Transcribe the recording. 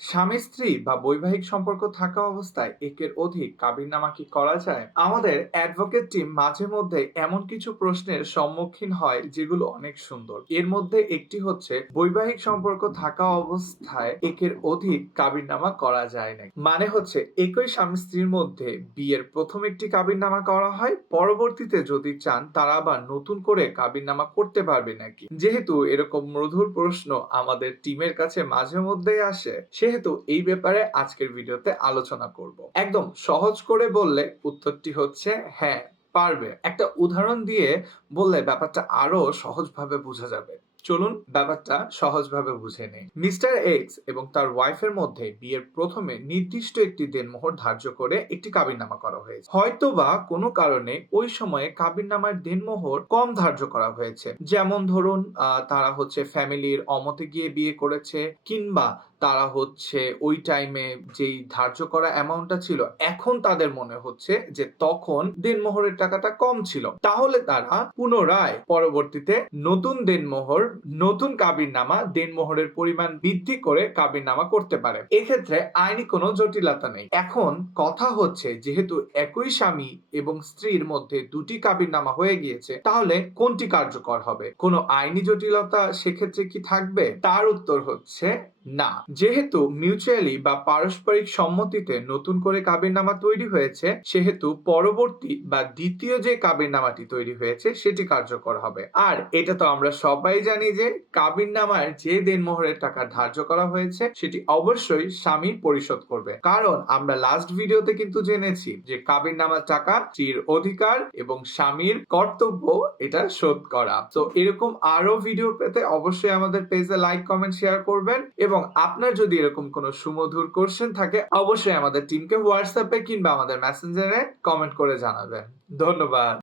স্বামী স্ত্রী বা বৈবাহিক সম্পর্ক থাকা অবস্থায় একের অধিক কাবিননামা কি করা যায়? আমাদের অ্যাডভোকেট টিম মাঝে মধ্যে এমন কিছু প্রশ্নের সম্মুখীন হয় যেগুলো অনেক সুন্দর। এর মধ্যে একটি হচ্ছে বৈবাহিক সম্পর্ক থাকা অবস্থায় একের অধিক কাবিননামা করা যায় নাকি। মানে হচ্ছে একই স্বামী স্ত্রীর মধ্যে বিয়ের প্রথম একটি কাবিননামা করা হয়, পরবর্তীতে যদি চান তারা আবার নতুন করে কাবিননামা করতে পারবে নাকি। যেহেতু এরকম মধুর প্রশ্ন আমাদের টিমের কাছে মাঝে মধ্যেই আসে, সেহেতু এই ব্যাপারে আজকের ভিডিওতে আলোচনা করব। একদম সহজ করে বললে উত্তরটি হচ্ছে হ্যাঁ, পারবে। একটা উদাহরণ দিয়ে বললে ব্যাপারটা আরো সহজভাবে বোঝা যাবে। চলুন ব্যাপারটা সহজভাবে বুঝে নেই। মিস্টার এক্স এবং তার ওয়াইফের মধ্যে বিয়ের প্রথমে নির্দিষ্ট একটি দেনমোহর ধার্য করে একটি কাবিননামা করা হয়েছে। হয়তোবা কোনো কারণে ওই সময়ে কাবিননামার দেনমোহর কম ধার্য করা হয়েছে। যেমন ধরুন তারা হচ্ছে ফ্যামিলির অমতে গিয়ে বিয়ে করেছে, কিংবা তারা হচ্ছে ওই টাইমে যেই ধার্য করা অ্যামাউন্টটা ছিল এখন তাদের মনে হচ্ছে যে তখন দেনমোহরের টাকাটা কম ছিল। তাহলে তারা পুনরায় পরবর্তীতে নতুন দেনমোহর, নতুন কাবিননামা, দেনমোহরের পরিমাণ বৃদ্ধি করে কাবিননামা করতে পারে। এক্ষেত্রে আইনি কোনো জটিলতা নেই। এখন কথা হচ্ছে যেহেতু একই স্বামী এবং স্ত্রীর মধ্যে দুটি কাবিননামা হয়ে গিয়েছে, তাহলে কোনটি কার্যকর হবে? কোনো আইনি জটিলতা সেক্ষেত্রে কি থাকবে? তার উত্তর হচ্ছে না। যেহেতু মিউচুয়ালি বা পারস্পরিক সম্মতিতে নতুন করে কাবিননামা তৈরি হয়েছে, সেহেতু পরবর্তী বা দ্বিতীয় যে কাবিননামাটি তৈরি হয়েছে সেটি কার্যকর হবে। আর এটা তো আমরা সবাই জানি যে কাবিননামার যে দেনমোহরের টাকা ধার্য করা হয়েছে সেটি অবশ্যই স্বামী পরিশোধ করবে। কারণ আমরা লাস্ট ভিডিওতে কিন্তু জেনেছি যে কাবিননামার টাকা স্ত্রীর অধিকার এবং স্বামীর কর্তব্য এটা শোধ করা। তো এরকম আরো ভিডিও পেতে অবশ্যই আমাদের পেজে লাইক, কমেন্ট, শেয়ার করবেন। এবং আপনার যদি এরকম কোনো সুমধুর কোশ্চেন থাকে অবশ্যই আমাদের টিমকে হোয়াটসঅ্যাপে কিংবা আমাদের মেসেঞ্জারে কমেন্ট করে জানাবেন। ধন্যবাদ।